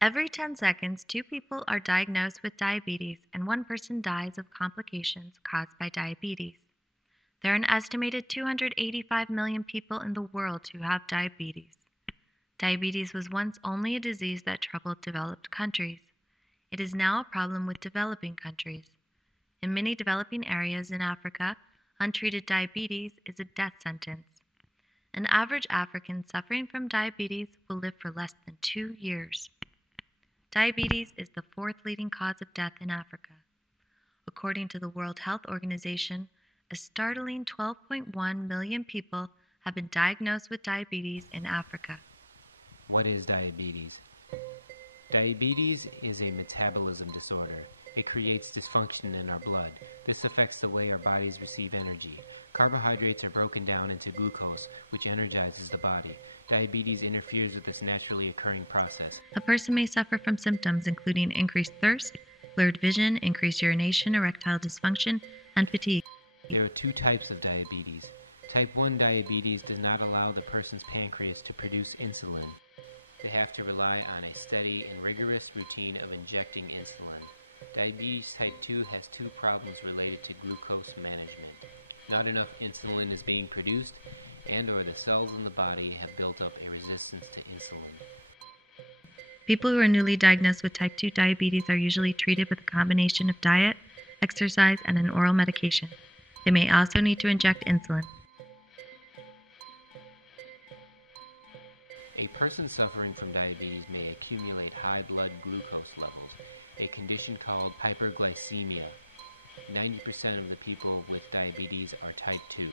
Every 10 seconds, 2 people are diagnosed with diabetes and 1 person dies of complications caused by diabetes. There are an estimated 285 million people in the world who have diabetes. Diabetes was once only a disease that troubled developed countries. It is now a problem with developing countries. In many developing areas in Africa, untreated diabetes is a death sentence. An average African suffering from diabetes will live for less than 2 years. Diabetes is the 4th leading cause of death in Africa. According to the World Health Organization, a startling 12.1 million people have been diagnosed with diabetes in Africa. What is diabetes? Diabetes is a metabolism disorder. It creates dysfunction in our blood. This affects the way our bodies receive energy. Carbohydrates are broken down into glucose, which energizes the body. Diabetes interferes with this naturally occurring process. A person may suffer from symptoms including increased thirst, blurred vision, increased urination, erectile dysfunction, and fatigue. There are 2 types of diabetes. Type 1 diabetes does not allow the person's pancreas to produce insulin. They have to rely on a steady and rigorous routine of injecting insulin. Diabetes type 2 has 2 problems related to glucose management. Not enough insulin is being produced, and or the cells in the body have built up a resistance to insulin. People who are newly diagnosed with type 2 diabetes are usually treated with a combination of diet, exercise, and an oral medication. They may also need to inject insulin. A person suffering from diabetes may accumulate high blood glucose levels, a condition called hyperglycemia. 90% of the people with diabetes are type 2.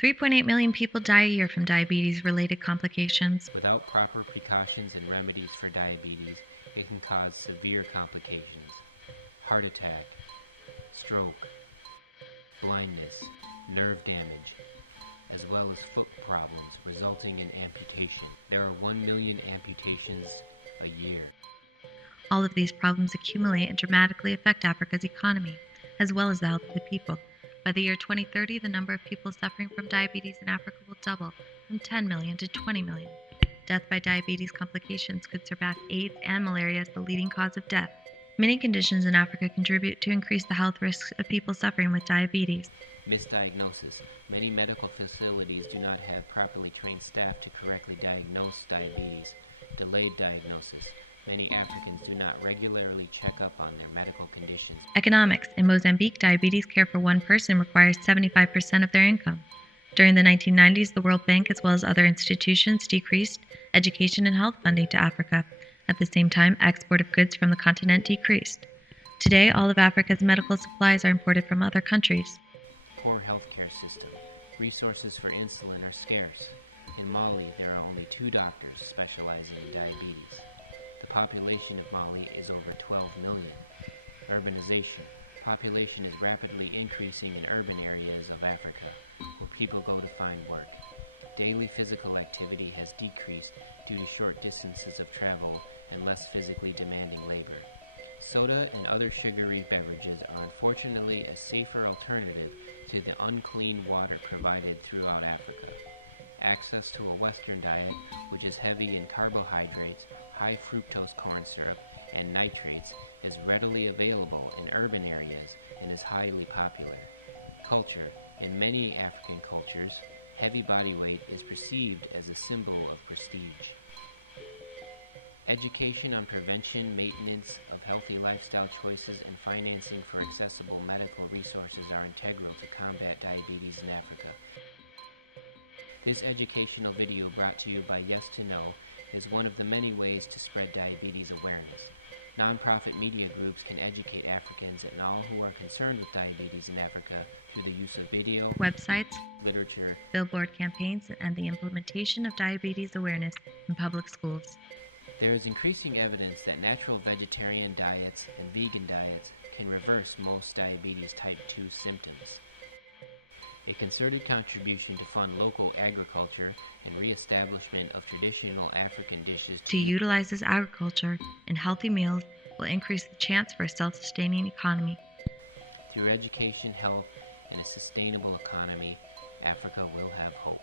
3.8 million people die a year from diabetes-related complications. Without proper precautions and remedies for diabetes, it can cause severe complications: heart attack, stroke, blindness, nerve damage, as well as foot problems resulting in amputation. There are 1 million amputations a year. All of these problems accumulate and dramatically affect Africa's economy, as well as the health of the people. By the year 2030, the number of people suffering from diabetes in Africa will double from 10 million to 20 million. Death by diabetes complications could surpass AIDS and malaria as the leading cause of death. Many conditions in Africa contribute to increase the health risks of people suffering with diabetes. Misdiagnosis. Many medical facilities do not have properly trained staff to correctly diagnose diabetes. Delayed diagnosis. Many Africans do not regularly check up on their medical conditions. Economics. In Mozambique, diabetes care for one person requires 75% of their income. During the 1990s, the World Bank, as well as other institutions, decreased education and health funding to Africa. At the same time, export of goods from the continent decreased. Today, all of Africa's medical supplies are imported from other countries. Poor healthcare system. Resources for insulin are scarce. In Mali, there are only 2 doctors specializing in diabetes. The population of Mali is over 12 million. Urbanization. Population is rapidly increasing in urban areas of Africa, where people go to find work. Daily physical activity has decreased due to short distances of travel and less physically demanding labor. Soda and other sugary beverages are unfortunately a safer alternative to the unclean water provided throughout Africa. Access to a Western diet, which is heavy in carbohydrates, high fructose corn syrup, and nitrates, is readily available in urban areas and is highly popular. Culture. In many African cultures, heavy body weight is perceived as a symbol of prestige. Education on prevention, maintenance of healthy lifestyle choices, and financing for accessible medical resources are integral to combat diabetes in Africa. This educational video, brought to you by Yes to Know, is one of the many ways to spread diabetes awareness. Non-profit media groups can educate Africans and all who are concerned with diabetes in Africa through the use of video, Websites, literature, billboard campaigns, and the implementation of diabetes awareness in public schools. There is increasing evidence that natural vegetarian diets and vegan diets can reverse most diabetes type 2 symptoms. A concerted contribution to fund local agriculture and re-establishment of traditional African dishes to utilize this agriculture and healthy meals will increase the chance for a self-sustaining economy. Through education, health, and a sustainable economy, Africa will have hope.